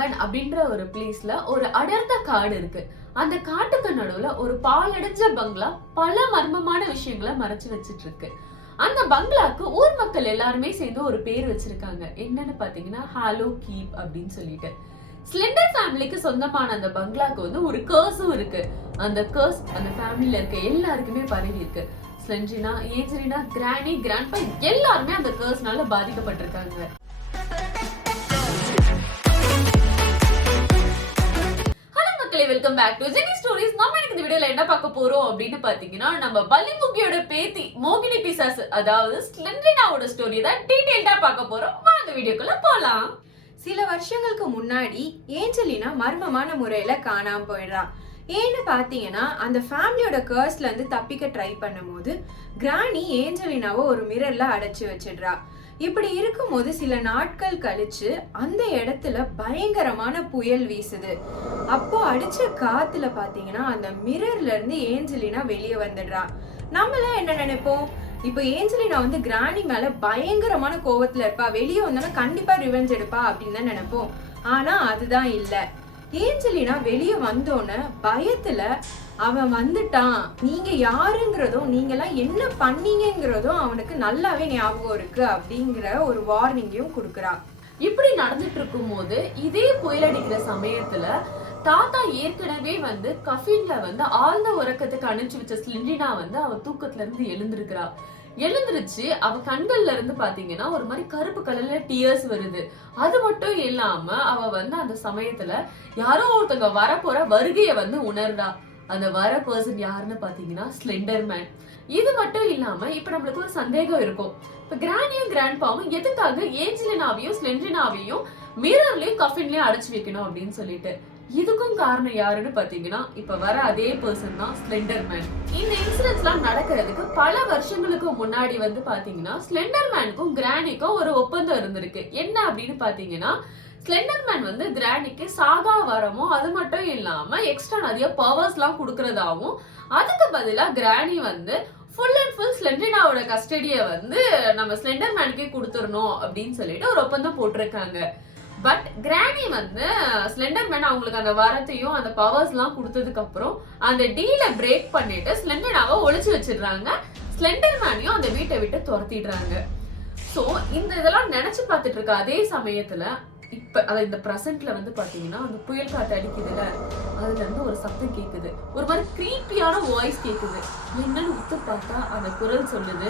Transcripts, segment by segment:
Heaven அப்படின்ற ஒரு பிளேஸ்ல ஒரு அடர்ந்த காடு இருக்கு. அந்த காட்டுக்கு நடுவுல ஒரு பாலடைஞ்ச பங்களா பல மர்மமான விஷயங்களை மறைச்சு வச்சிட்டு இருக்கு. அந்த பங்களாக்கு ஊர் மக்கள் எல்லாருமே சேர்ந்து ஒரு பேர் வச்சிருக்காங்க. என்னன்னு பாத்தீங்கன்னா ஹாலோ கீப் அப்படின்னு சொல்லிட்டு. ஸ்லெண்டர் ஃபேமிலிக்கு சொந்தமான அந்த பங்களாக்கு ஒரு கர்ஸும் இருக்கு. அந்த கர்ஸ் அந்த ஃபேமிலில இருக்க எல்லாருக்குமே பரவி இருக்கு. ஸ்லெண்ட்ரினா, ஏஞ்சலினா, கிரானி, கிராண்ட்பா எல்லாருமே அந்த கர்ஸ்னால பாதிக்கப்பட்டிருக்காங்க. Welcome back to Jenny stories. நாம எனக்கு இந்த வீடியோல என்ன பார்க்க போறோம் அப்படின்னு பாத்தீங்கன்னா, நம்ம பல்லிமுகியோட பேத்தி மோகினி பிசாசு அதாவது ஸ்லெண்ட்ரினாவோட ஸ்டோரி தான் டீடைல்டா பார்க்க போறோம். வாங்க வீடியோக்குள்ள போலாம். சில வருஷங்களுக்கு முன்னாடி ஏஞ்சலினா மர்மமான முறையில காணாம போயிடுறா. ஏன்னு பாத்தீங்கன்னா, அந்த ஃபேமிலியோட கர்ஸ்ல இருந்து தப்பிக்க ட்ரை பண்ணும்போது கிரானி ஏஞ்சலினாவை ஒரு மிரர்ல அடைச்சு வச்சிடுறா. இப்படி இருக்கும்போது சில நாட்கள் கழிச்சு அந்த இடத்துல பயங்கரமான புயல் வீசுது. அப்போ அடிச்ச காத்துல பாத்தீங்கன்னா அந்த மிரர்ல இருந்து ஏஞ்சலினா வெளியே வந்துடுறா. நம்மளாம் என்ன நினைப்போம், இப்போ ஏஞ்சலினா கிரானி மேல பயங்கரமான கோவத்துல இருப்பா, வெளியே வந்தோன்னா கண்டிப்பா ரிவெஞ்ச் எடுப்பா அப்படின்னு தான் நினைப்போம். ஆனா அதுதான் இல்ல. ஏஞ்சலினா வெளியே வந்தோன்னு பயத்துல அவன் வந்துட்டான், நீங்க யாருங்கிறதும் நீங்க எல்லாம் என்ன பண்ணீங்கிறதும் அவனுக்கு நல்லாவே ஞாபகம் இருக்கு அப்படிங்கிற ஒரு வார்னிங்கையும் கொடுக்குறான். இப்படி நடந்துட்டு இருக்கும் போது இதே புயல் அடிக்கிற சமயத்துல தாத்தா ஏற்கனவே கஃபின்ல ஆழ்ந்த உறக்கத்துக்கு அனுப்பிச்சு வச்ச ஸ்லெண்ட்ரினா அவ தூக்கத்துல இருந்து எழுந்திருக்கிறா. எழுந்திருச்சு அவ கண்கள்ல இருந்து பாத்தீங்கன்னா ஒரு மாதிரி கருப்பு கலர்ல டியர்ஸ் வருது. அது மட்டும் இல்லாம அவ அந்த சமயத்துல யாரோ ஒருத்தங்க வரப்போற வருகைய உணர்றா. அந்த வர பர்சன் யாருன்னு பாத்தீங்கன்னா ஸ்லெண்டர் மேன். இது மட்டும் இல்லாம இப்ப நம்மளுக்கு ஒரு சந்தேகம் இருக்கும், இப்ப கிரானியும் கிராண்ட்பாவும் எதுக்காக ஏஞ்சலினாவையும் ஸ்லெண்ட்ரினாவையும் மிரர்லயும் கஃபின்லயும் அடைச்சு வைக்கணும் அப்படின்னு சொல்லிட்டு. இதுக்கும் காரணம் யாருன்னு பாத்தீங்கன்னா இப்ப வர அதே பர்சன் தான் ஸ்லெண்டர் மேன். இந்த இன்சிடென்ட்ஸ் எல்லாம் நடக்கிறதுக்கு பல வருஷங்களுக்கு முன்னாடி பாத்தீங்கன்னா ஸ்லெண்டர் மேனுக்கும் கிரானிக்கும் ஒரு ஒப்பந்தம் இருந்திருக்கு. என்ன அப்படின்னு பாத்தீங்கன்னா, ஸ்லெண்டர் மேன் கிரானிக்கு சாகா வரமும் அது மட்டும் இல்லாம எக்ஸ்ட்ரா நிறைய பவர்ஸ் எல்லாம் கொடுக்கறதாவும், அதுக்கு பதிலா கிரானி ஃபுல் அண்ட் ஃபுல் ஸ்லெண்ட்ரினாவோட கஸ்டடிய நம்ம ஸ்லெண்டர் மேனுக்கே கொடுத்துடணும் அப்படின்னு சொல்லிட்டு ஒரு ஒப்பந்தம் போட்டிருக்காங்க. பட் கிரானி ஸ்லெண்டர் மேன் அவங்களுக்கு அந்த வரத்தையும் அந்த பவர்ஸ் எல்லாம் கொடுத்ததுக்கு அப்புறம் அந்த டீலை பிரேக் பண்ணிட்டு ஸ்லெண்டரினாவை ஒளிச்சு வச்சிடுறாங்க. ஸ்லெண்டர் மேனையும் அந்த வீட்டை விட்டு துரத்திடுறாங்க. சோ இந்த இதெல்லாம் நினைச்சு பார்த்துட்டு இருக்க அதே சமயத்துல இப்ப இந்த பிரசன்ட்ல பாத்தீங்கன்னா அந்த புயல் காத்து அடிக்குதுல, அதுல இருந்து ஒரு சத்தம் கேக்குது. ஒரு மாதிரி கிரீப்பியான வாய்ஸ் கேக்குது. என்னன்னு உத்து பார்த்தா அந்த குரல் சொல்லுது,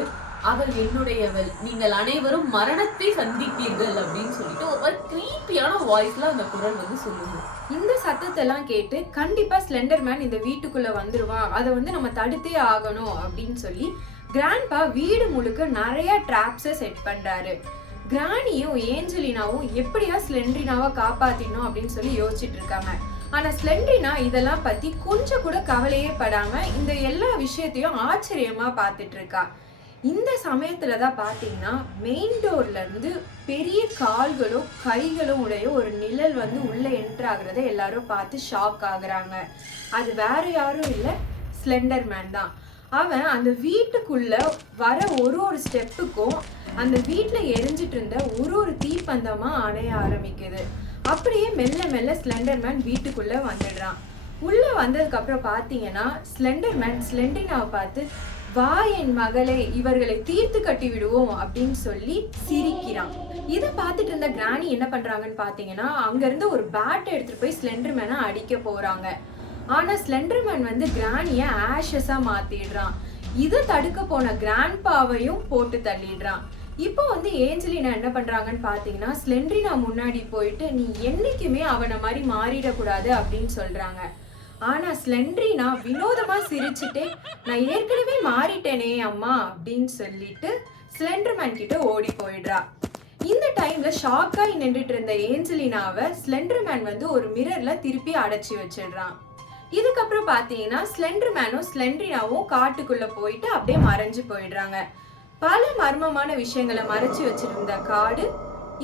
அவள் என்னுடையவள், நீங்கள் அனைவரும் மரணத்தை சந்திப்பீர்கள் அப்படின்னு சொல்லிட்டு ஒரு மாதிரி கிரீப்பியான வாய்ஸ்ல அந்த குரல் சொல்லுது. இந்த சத்தத்தை எல்லாம் கேட்டு கண்டிப்பா ஸ்லெண்டர் மேன் இந்த வீட்டுக்குள்ள வந்துருவான், அதை நம்ம தடுத்தே ஆகணும் அப்படின்னு சொல்லி கிராண்ட்பா வீடு முழுக்க நிறைய டிராப்ஸை செட் பண்றாரு. கிரானியும் ஏஞ்சலினாவும் எப்படியா ஸ்லெண்ட்ரினாவை காப்பாத்தினோம் அப்படின்னு சொல்லி யோசிச்சுட்டு இருக்காங்க. ஆனா ஸ்லெண்ட்ரினா இதெல்லாம் பத்தி கொஞ்சம் கூட கவலையே படாம இந்த எல்லா விஷயத்தையும் ஆச்சரியமா பார்த்துட்டு இருக்கா. இந்த சமயத்துலதான் பாத்தீங்கன்னா மெயின் டோர்ல இருந்து பெரிய கால்களும் கைகளும் உடைய ஒரு நிழல் உள்ள என்டர் ஆகுறத எல்லாரும் பார்த்து ஷாக் ஆகுறாங்க. அது வேற யாரும் இல்ல, ஸ்லெண்டர் மேன் தான். அவன் அந்த வீட்டுக்குள்ள வர ஒரு ஸ்டெப்புக்கும் அந்த வீட்டுல எரிஞ்சிட்டு இருந்த ஒரு தீப்பந்தமா அணைய ஆரம்பிக்குது. அப்படியே மெல்ல மெல்ல ஸ்லெண்டர் மேன் வீட்டுக்குள்ள வந்துடுறான். உள்ள வந்ததுக்கு அப்புறம் பாத்தீங்கன்னா ஸ்லெண்டர் மேன் ஸ்லெண்ட்ரினாவை பார்த்து, வா என் மகளே, இவர்களை தீர்த்து கட்டி விடுவோம் அப்படின்னு சொல்லி சிரிக்கிறான். இதை பார்த்துட்டு இருந்த கிரானி என்ன பண்றாங்கன்னு பாத்தீங்கன்னா, அங்க இருந்து ஒரு பேட் எடுத்துட்டு போய் ஸ்லெண்டர் மேனை அடிக்க போறாங்க. ஆனா ஸ்லெண்டர் மேன் கிரானிய ஆஷஸா மாத்திடுறான். இதை தடுக்க போன கிராண்ட்பாவையும் போட்டு தள்ளிடுறான். இப்போ ஏஞ்சலினா என்ன பண்றாங்கன்னு பாத்தீங்கன்னா, ஸ்லெண்ட்ரினா முன்னாடி போயிட்டு நீ என்னைக்குமே அவனை மாதிரி மாறிடக்கூடாது அப்படின்னு சொல்றாங்க. ஆனா ஸ்லெண்ட்ரினா வினோதமா சிரிச்சுட்டே, நான் ஏற்கனவே மாறிட்டேனே அம்மா அப்படின்னு சொல்லிட்டு ஸ்லெண்டர் மேன் கிட்ட ஓடி போயிடுறா. இந்த டைம்ல ஷாக்காய் நின்றுட்டு இருந்த ஏஞ்சலினாவை ஸ்லெண்டர் மேன் ஒரு மிரர்ல திருப்பி அடைச்சி வச்சிடுறான். இதுக்கப்புறம் பாத்தீங்கன்னா ஸ்லெண்டர் மேனும் ஸ்லெண்ட்ரினாவும் காட்டுக்குள்ள போயிட்டு அப்படியே மறைஞ்சு போயிடுறாங்க. பல மர்மமான விஷயங்களை மறைச்சு வச்சிருந்த காடு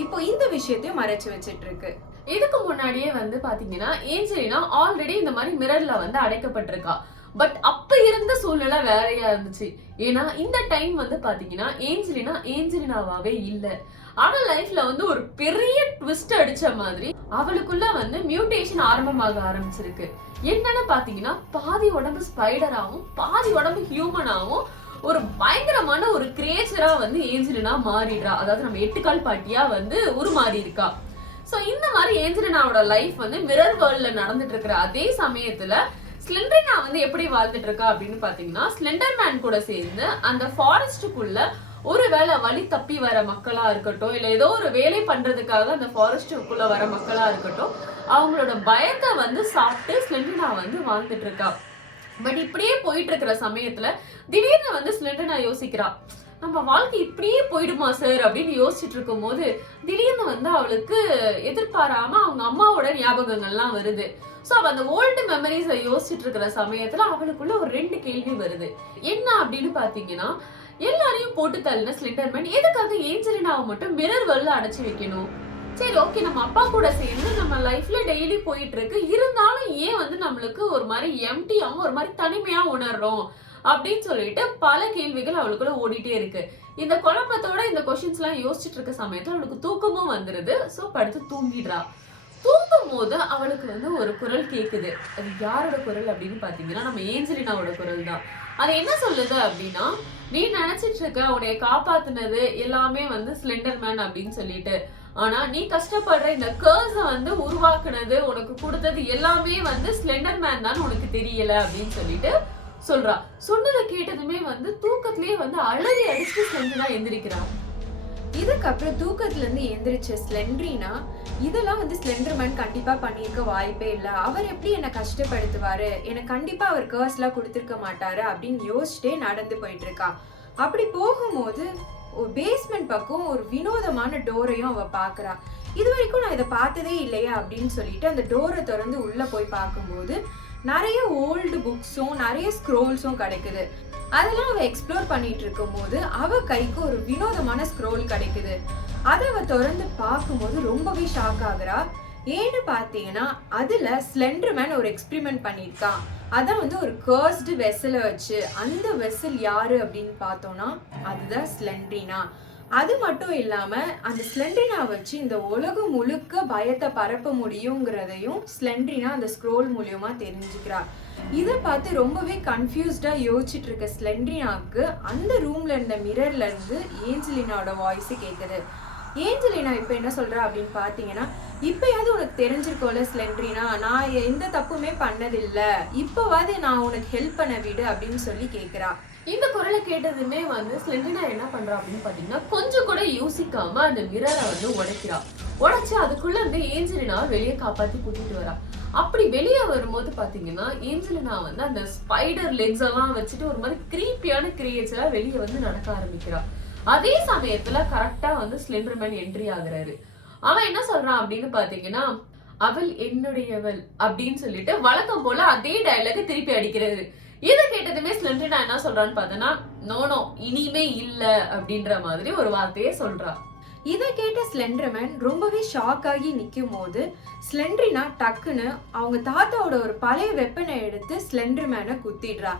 இப்போ இந்த விஷயத்தையும் மறைச்சு வச்சிட்டு இருக்கு. இதுக்கு முன்னாடியே பாத்தீங்கன்னா ஏஞ்சலினா ஆல்ரெடி இந்த மாதிரி மிரர்ல அடைக்கப்பட்டிருக்கா. பட் அப்ப இருந்த சூழ்நிலை வேறையா இருந்துச்சு. ஏன்னா இந்த டைம் பாத்தீங்கன்னா ஏஞ்சலினாவாவே இல்ல. அவள் லைஃப்ல வந்து ஒரு பெரிய ட்விஸ்ட் அடிச்ச மாதிரி அவளுக்குள்ள வந்து மியூட்டேஷன் ஆரம்பமாக ஆரம்பிச்சிருக்கு. என்னன்னு பாத்தீங்கன்னா பாதி உடம்பு ஸ்பைடராவும் பாதி உடம்பு ஹியூமனாவும் ஒரு பயங்கரமான ஒரு கிரியேச்சரா வந்து ஏஞ்சலினா மாறிடுறா. அதாவது நம்ம 8 கால் பாட்டியா வந்து உருமாறி இருக்கா. சோ இந்த மாதிரி ஏஞ்சலினாவோட லைஃப் வந்து மிரர் வேர்ல்ட்ல நடந்துட்டு இருக்கிற அதே சமயத்துல ஸ்லெண்டரினா வந்து எப்படி வாழ்ந்துட்டு இருக்கா அப்படின்னு பாத்தீங்கன்னா, ஸ்லெண்டர்மேன் கூட சேர்ந்து அந்த ஃபாரஸ்டுக்குள்ள ஒருவேளை வழி தப்பி வர மக்களா இருக்கட்டும், இல்ல ஏதோ ஒரு வேலை பண்றதுக்காக அந்த ஃபாரஸ்டுக்குள்ள வர மக்களா இருக்கட்டும், அவங்களோட பயத்தை வந்து சாப்பிட்டு ஸ்லெண்டரினா வந்து வாழ்ந்துட்டு இருக்கா. பட் இப்படியே போயிட்டு இருக்கிற சமயத்துல திடீர்னு வந்து ஸ்லெண்டரினா யோசிக்கிறா, நம்ம வாழ்க்கை இப்படியே போயிடுமா சார் அப்படின்னு யோசிச்சுட்டு இருக்கும் போது திடீர்னு வந்து அவளுக்கு எதிர்பாராம அவங்க அம்மாவோட ஞாபகங்கள்லாம் வருது. சோ அவ அந்த ஓல்டு மெமரிஸை யோசிச்சுட்டு இருக்கிற சமயத்துல அவளுக்குள்ள ஒரு 2 கேள்வி வருது. என்ன அப்படின்னு பாத்தீங்கன்னா, எல்லாரையும் போட்டு தள்ளின ஸ்லெண்டர்மேன் எதுக்காக ஏஞ்சலினாவை மட்டும் மிரர் வேர்ல்ட்ல அடைச்சு வைக்கணும்? சரி ஓகே, நம்ம அப்பா கூட சேர்ந்து நம்ம லைஃப்ல டெய்லி போயிட்டு இருக்கு, இருந்தாலும் ஏன் வந்து நம்மளுக்கு ஒரு மாதிரி எம்டியாவும் ஒரு மாதிரி தனிமையா உணர்றோம் அப்படின்னு சொல்லிட்டு பல கேள்விகள் அவளுக்குள்ள ஓடிட்டே இருக்கு. இந்த குழப்பத்தோட இந்த கொஸ்டின்ஸ் எல்லாம் யோசிச்சுட்டு இருக்க சமயத்துல அவளுக்கு தூக்கமும் வந்துருது. சோ படுத்து தூங்கிடுறா. தூங்கும் போது அவளுக்கு வந்து ஒரு குரல் கேக்குது. அது யாரோட குரல் அப்படின்னு பாத்தீங்கன்னா நம்ம ஏஞ்சலினாவோட குரல் தான். அது என்ன சொல்லுது அப்படின்னா, நீ நினைச்சிட்டு இருக்க உன்னைய காப்பாத்துனது எல்லாமே வந்து ஸ்லெண்டர்மேன் அப்படின்னு சொல்லிட்டு, ஆனா நீ கஷ்டப்படுற இந்த கர்ஸ வந்து உருவாக்குனது உனக்கு கொடுத்தது எல்லாமே வந்து ஸ்லெண்டர்மேன் தான் உனக்கு தெரியல அப்படின்னு சொல்லிட்டு சொல்றா. சொன்னதை கேட்டதுமே வந்து தூக்கத்திலேயே வந்து அலறி அடிச்சு ஸ்லெண்டரினா எந்திரிக்கிறா. இதுக்கப்புறம் தூக்கத்துல இருந்து எந்திரிச்ச ஸ்லெண்டரினா, இதெல்லாம் வந்து ஸ்லெண்டர்மேன் கண்டிப்பா பண்ணியிருக்க வாய்ப்பே இல்லை, அவர் எப்படி என்னை கஷ்டப்படுத்துவாரு, எனக்கு கண்டிப்பா அவர் கர்ஸ்லாம் கொடுத்துருக்க மாட்டாரு அப்படின்னு யோசிச்சுட்டே நடந்து போயிட்டு இருக்கா. அப்படி போகும்போது ஒரு பேஸ்மெண்ட் பக்கம் ஒரு வினோதமான டோரையும் அவ பாக்குறா. இது வரைக்கும் நான் இதை பார்த்ததே இல்லையா அப்படின்னு சொல்லிட்டு அந்த டோரை திறந்து உள்ள போய் பார்க்கும்போது நிறைய ஓல்டு புக்ஸும் நிறைய ஸ்க்ரோல்ஸும் கிடைக்குது. அதெல்லாம் அவ எக்ஸ்ப்ளோர் பண்ணிட்டு இருக்கும் போது அவ கைக்கு ஒரு வினோதமான ஸ்க்ரோல் கிடைக்குது. அதை அவ திறந்து பார்க்கும்போது ரொம்பவே ஷாக் ஆகுறா. ஏன்னு பார்த்தீங்கன்னா அதுல ஸ்லெண்டர்மேன் ஒரு எக்ஸ்பெரிமெண்ட் பண்ணியிருக்கான். அதான் வந்து ஒரு கர்ஸ்டு வெசலை வச்சு, அந்த வெசல் யாரு அப்படின்னு பார்த்தோம்னா அதுதான் ஸ்லெண்டரினா. அது மட்டும் இல்லாம அந்த ஸ்லெண்டரினா வச்சு இந்த உலகம் முழுக்க பயத்தை பரப்ப முடியுங்கிறதையும் ஸ்லெண்டரினா அந்த ஸ்க்ரோல் மூலியமா தெரிஞ்சுக்கிறா. இதை பார்த்து ரொம்பவே கன்ஃபியூஸ்டா யோசிச்சுட்டு இருக்க ஸ்லெண்டரினாவுக்கு அந்த ரூம்ல இருந்த மிரர்ல இருந்து ஏஞ்சலினாவோட வாய்ஸ் கேக்குது. ஏஞ்சலினா இப்ப என்ன சொல்றா அப்படின்னு பாத்தீங்கன்னா, இப்பயாவது உனக்கு தெரிஞ்சிருக்கோம்ல ஸ்லெண்டரினா, நான் எந்த தப்புமே பண்ணதில்லை, இப்பவாது நான் உனக்கு ஹெல்ப் பண்ண விடு அப்படின்னு சொல்லி கேக்குறா. இந்த குரலை கேட்டதுமே வந்து ஸ்லெண்டரினா என்ன பண்றா அப்படின்னு பாத்தீங்கன்னா, கொஞ்சம் கூட யோசிக்காம அந்த மிரரை வந்து உடைக்கிறா. உடைச்சு அதுக்குள்ள இருந்து ஏஞ்சலினா வெளியே காப்பாத்தி கூட்டிட்டு வரா. அப்படி வெளியே வரும்போது பாத்தீங்கன்னா ஏஞ்சலினா வந்து அந்த ஸ்பைடர் லெக்ஸ் எல்லாம் வச்சுட்டு ஒரு மாதிரி கிரீப்பியான கிரியேச்சரா வெளியே வந்து நடக்க ஆரம்பிக்கிறா. அதே சமயத்துல கரெக்டா வந்து ஸ்லெண்டர்மேன் என்ட்ரி ஆகுறாரு. அவன் என்ன சொல்றான் அப்படின்னு பாத்தீங்கன்னா, அவள் என்னுடையவள் அப்படின்னு சொல்லிட்டு வழக்கம் போல அதே டயலாக் திருப்பி அடிக்கிறாரு. இதை கேட்டதுமே ஸ்லெண்டரினா என்ன சொல்றான்னு பார்த்தனா, நோ இனிமே இல்ல அப்படின்ற மாதிரி ஒரு வார்த்தையே சொல்றா. இதை கேட்ட ஸ்லெண்டர்மேன் ரொம்பவே ஷாக் ஆகி நிற்கும் போது ஸ்லெண்டரினா டக்குன்னு அவங்க தாத்தாவோட ஒரு பழைய வெப்பனை எடுத்து ஸ்லெண்டர்மேனை குத்திடுறா.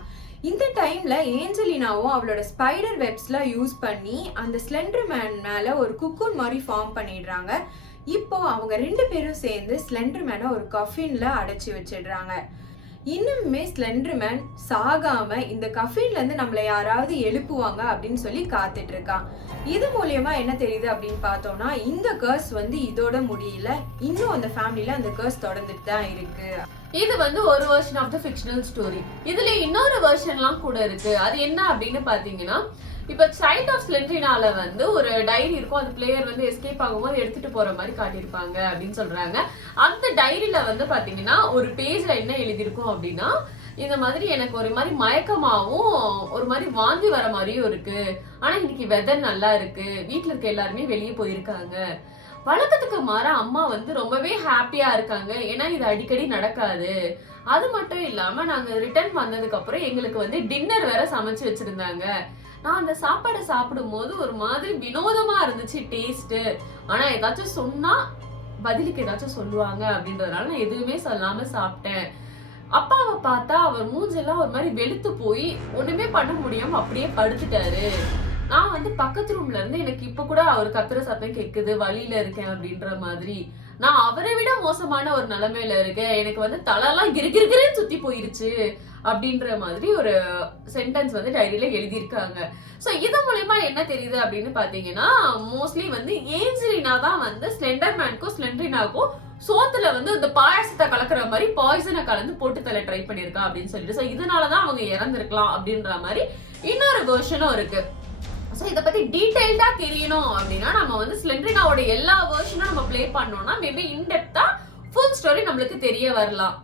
இந்த டைம்ல ஏஞ்சலினாவும் அவளோட ஸ்பைடர் வெப்ஸ்லாம் யூஸ் பண்ணி அந்த ஸ்லெண்டர்மேன் மேல ஒரு குக்கூன் மாதிரி ஃபார்ம் பண்ணிடுறாங்க. இப்போ அவங்க 2 பேரும் சேர்ந்து ஸ்லெண்டர்மேனை ஒரு கஃபின்ல அடைச்சி வச்சிடுறாங்க. இன்னுமே ஸ்லெண்டர்மேன் சாகாம இந்த கஃபின்ல இருந்து நம்மளை யாராவது எழுப்புவாங்க அப்படின்னு சொல்லி காத்துட்டு இருக்கான். இது மூலியமா என்ன தெரியுது அப்படின்னு பார்த்தோம்னா, இந்த கர்ஸ் வந்து இதோட முடியல, இன்னும் அந்த ஃபேமிலில அந்த கர்ஸ் தொடர்ந்துட்டு தான் இருக்கு. இது வந்து ஒரு version of the fictional story. இதுல இன்னொரு வெர்ஷன்லாம் கூட இருக்கு. அது என்ன அப்படின்னு பாத்தீங்கன்னா, இப்ப சைல்ட் ஆஃப் ஸ்லெண்டரினால வந்து ஒரு டைரி இருக்கும், அந்த பிளேயர் வந்து எஸ்கேப் ஆகும்போது எடுத்துட்டு போற மாதிரி காட்டியிருப்பாங்க அப்படின்னு சொல்றாங்க. அந்த டைரியில வந்து பாத்தீங்கன்னா ஒரு பேஜ்ல என்ன எழுதியிருக்கும் அப்படின்னா, இந்த மாதிரி எனக்கு ஒரு மாதிரி மயக்கமாவும் ஒரு மாதிரி வாந்தி வர மாதிரியும் இருக்கு, ஆனா இன்னைக்கு வெதர் நல்லா இருக்கு, வீட்டுல இருக்க எல்லாருமே வெளியே போயிருக்காங்க, வழக்கத்துக்கு மாற அம்மா வந்து ரொம்பவே ஹாப்பியா இருக்காங்க, ஏன்னா இது அடிக்கடி நடக்காது, அது மட்டும் இல்லாம நாங்க ரிட்டர்ன் வந்ததுக்கு அப்புறம் எங்களுக்கு வந்து டின்னர் வேற சமைச்சு வச்சிருந்தாங்க, நான் அந்த சாப்பாடை சாப்பிடும் போது ஒரு மாதிரி வினோதமா இருந்துச்சு டேஸ்ட், ஆனா ஏதாச்சும் சொன்னா பதிலுக்கு ஏதாச்சும் சொல்லுவாங்க அப்படின்றதுனால நான் எதுவுமே சொல்லாம சாப்பிட்டேன், அப்பாவை பார்த்தா அவர் மூஞ்செல்லாம் ஒரு மாதிரி வெளுத்து போய் ஒண்ணுமே பண்ண முடியாம அப்படியே படுத்துட்டாரு, நான் வந்து பக்கத்து ரூம்ல இருந்து எனக்கு இப்ப கூட அவர் கத்துற சத்தம் கேக்குது, வழியில இருக்கேன் அப்படின்ற மாதிரி. நான் அவரை விட மோசமான ஒரு நிலைமையில இருக்கேன், எனக்கு வந்து தலையெல்லாம் கிறுகிறுன்னு சுத்தி போயிருச்சு அப்படின்ற மாதிரி ஒரு சென்டென்ஸ் வந்து டைரியில எழுதியிருக்காங்க. சோ இது மூலமா என்ன தெரியுது அப்படின்னு பாத்தீங்கன்னா, மோஸ்ட்லி வந்து ஏஞ்சலினா தான் வந்து ஸ்லெண்டர்மேனுக்கும் ஸ்லெண்ட்ரினாக்கும் சோத்துல வந்து இந்த பாயாசத்தை கலக்குற மாதிரி பாய்சனை கலந்து போட்டு தள்ள ட்ரை பண்ணிருக்கா அப்படின்னு சொல்லிட்டு, சோ இதனாலதான் அவங்க இறந்திருக்கலாம் அப்படின்ற மாதிரி இன்னொரு வெர்ஷனும் இருக்கு. சோ இத பத்தி டீடைல்டா தெரியணும் அப்படின்னா நம்ம வந்து ஸ்லெண்ட்ரினாவோட எல்லா வெர்ஷனும் நம்ம ப்ளே பண்ணோம்னா மேபி இன்டெப்தா ஃபுல் ஸ்டோரி நம்மளுக்கு தெரிய வரலாம்.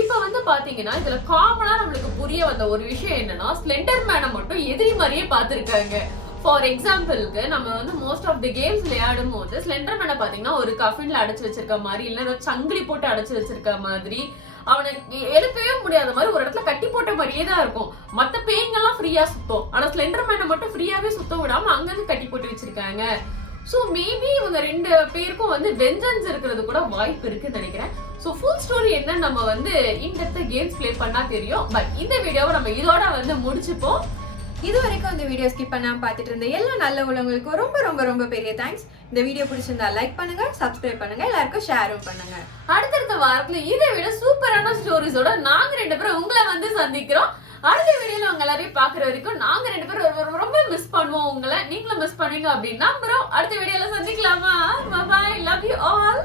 இப்ப வந்து பாத்தீங்கன்னா இதுல காமனா நம்மளுக்கு புரிய வந்த ஒரு விஷயம் என்னன்னா, ஸ்லெண்டர்மேனை மட்டும் எதிரி மாதிரியே பாத்துருக்காங்க. ஃபார் எக்ஸாம்பிளுக்கு நம்ம வந்து மோஸ்ட் ஆஃப் தி கேம்ஸ் விளையாடும் போது ஸ்லெண்டர்மேனை பாத்தீங்கன்னா ஒரு கஃபின்ல அடைச்சு வச்சிருக்க மாதிரி, இல்ல சங்கிலி போட்டு அடைச்சு வச்சிருக்க மாதிரி, அவனை எழுப்பவே முடியாத மாதிரி ஒரு இடத்துல கட்டி போட்ட மாதிரியே தான் இருக்கும். மத்த பேய்ங்கெல்லாம் ஃப்ரீயா சுத்தம், ஆனா ஸ்லெண்டர்மேனை மட்டும் ஃப்ரீயாவே சுத்த விடாம அங்கிருந்து கட்டி போட்டு வச்சிருக்காங்க. சோ மேபி இவங்க 2 பேருக்கும் வந்து வெஞ்சன்ஸ் இருக்கிறது கூட வாய்ப்பு இருக்குன்னு நினைக்கிறேன். சோ ஃபுல் ஸ்டோரி என்ன நம்ம வந்து இன்டெப்தா கேம்ஸ் ப்ளே பண்ணா தெரியும். பட் இந்த வீடியோவை நம்ம இதோட வந்து முடிச்சுப்போம். இது வரைக்கும் இந்த வீடியோ ஸ்கிப் பண்ணாம பார்த்துட்டு இருந்த எல்லா நல்ல உள்ளவங்களுக்கும் ரொம்ப ரொம்ப ரொம்ப பெரிய தேங்க்ஸ். இந்த வீடியோ பிடிச்சிருந்தா லைக் பண்ணுங்க, சப்ஸ்கிரைப் பண்ணுங்க, எல்லாருக்கும் ஷேரும் பண்ணுங்க. அடுத்தடுத்த வாரத்துல இதை விட சூப்பரான ஸ்டோரிஸோட நாங்க 2 பேரும் உங்களை வந்து சந்திக்கிறோம். அடுத்த வீடியோல உங்க எல்லாரையும் பாக்குற வரைக்கும் நாங்க 2 பேரும் ரொம்ப மிஸ் பண்ணுவோம் உங்களை. நீங்களும் மிஸ் பண்ணுவீங்க அப்படின்னு நம்புறோம். அடுத்த வீடியோல சந்திக்கலாமா? Bye bye, love you all.